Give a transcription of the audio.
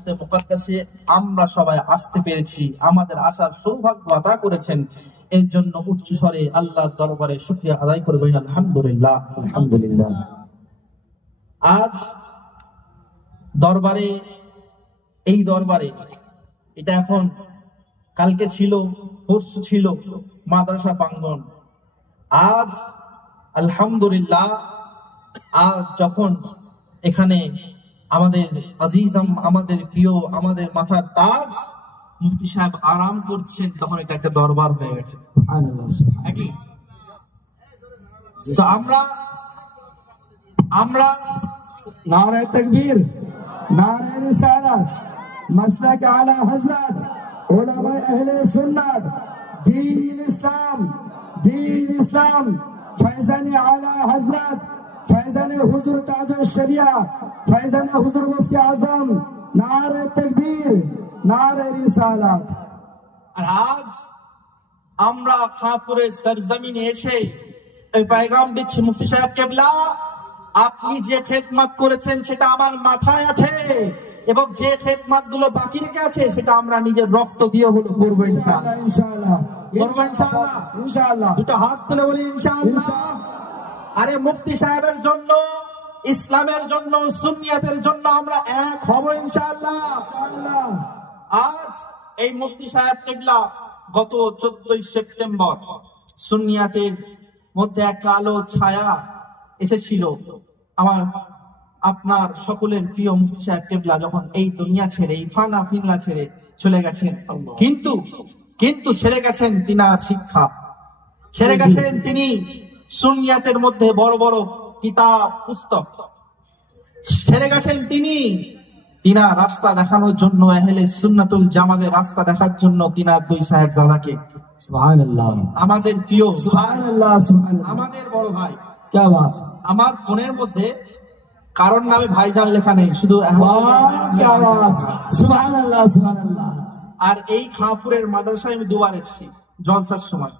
মজলিসে মুকাদ্দাসে আমরা সবাই আসতে পেরেছি, আমাদের আসার সৌভাগ্য আদা করেছেন, এর জন্য উচ্চ স্বরে আল্লাহর দরবারে শুকরিয়া আদায় করবেন। আলহামদুলিল্লাহ, আলহামদুলিল্লাহ। আজ দরবারে, এই দরবারে, এটা এখন কালকে ছিল, পরশু ছিল মাদ্রাসা প্রাঙ্গণ। আজ আলহামদুলিল্লাহ, আজ যখন এখানে আমাদের আজিজ, আমাদের প্রিয়, আমাদের মাথার তাজ মুফতি সাহেব আরাম করছেন, তখন এটা একটা দরবার হয়ে গেছে। তো আমরা नारे तकबीर, नारे रिसालत, मसलक आला हजरत, उलमा अहले सुन्नत, दीन इस्लाम, फैज़ान आला हजरत, फैज़ान हुजूर ताज शरिया, फैज़ान हुजूर मुफ्ती आजम, नारे तकबीर, नारे रिसालत। আর আজ আমরা খাপুরের সরজমিনে এসে এই পয়গাম দিচ্ছি, মুফতি সাহেব কেবলা, আপনি যে খেদমত করেছেন সেটা আমার মাথায় আছে, এবং যে খেদমত গুলো বাকি রেখে আছে সেটা আমরা নিজের রক্ত দিয়ে হলো করবো ইনশাআল্লাহ, ইনশাআল্লাহ, করবো ইনশাআল্লাহ, ইনশাআল্লাহ। দুটো হাত তুলে বলি ইনশাআল্লাহ। আরে মুফতি সাহেবের জন্য, ইসলামের জন্য, সুন্নিয়তের জন্য আমরা এক হব ইনশাআল্লাহ, ইনশাআল্লাহ। আজ এই মুফতি সাহেব কেবলা গত 14 সেপ্টেম্বর সুন্নিয়তের মধ্যে এক কালো ছায়া এসেছিল। আপনার সকলের প্রিয় মুফতি সাহেব কেবলা যখন এই দুনিয়া ছেড়ে, এই ফানা ফিংলা ছেড়ে চলে গেছেন, কিন্তু ছেড়ে গেছেন তিনার শিক্ষা, ছেড়ে গেছেন তিনি সুন্নিয়তের মধ্যে বড় বড় কিতাব পুস্তক, ছেড়ে গেছেন তিনার রাস্তা দেখানোর জন্য, আহলে সুন্নাতুল জামাতের রাস্তা দেখার জন্য তিনার দুই সাহেবজাদাকে। সুবহানাল্লাহ, আমাদের প্রিয়, সুবহানাল্লাহ, সুবহানাল্লাহ, আমাদের বড় ভাই। क्या बात। আমার ফোনের মধ্যে কারণ নামে ভাইজান লেখা নেই, শুধু क्या बात, सुभान अल्लाह, सुभान अल्लाह। আর এই খাঁপুরের মাদ্রাসায় আমি দুবার এসেছি জলসার সময়।